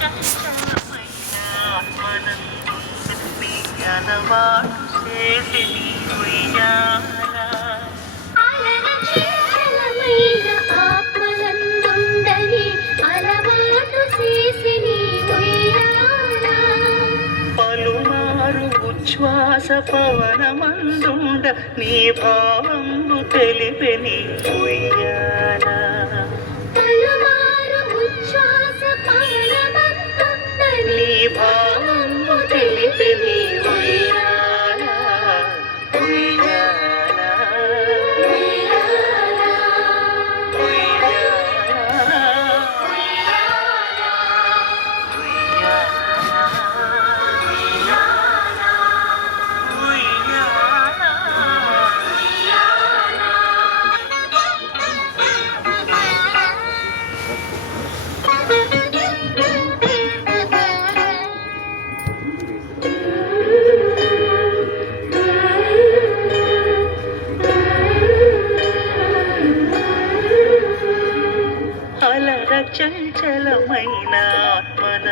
చంచలమైన ఆత్మనందు విజ్ఞానవాడు చేసిని ఉయ్యాల అలర చంచలమైన ఆత్మనందుండని అలవాటు చేసిని ఉయ్యాల పలుమారు ఉచ్ఛ్వాస పవనమందుండ నీ భావంబు తెలిపెని ఉయ్యాల పలుమారు ఉచ్ఛ్వాస పవనమందుండని నీ భావంబు తెలిపెని ఉయ్యాల ఉయ్యాల ఉయ్యాల అలర చంచలమైన ఆత్మన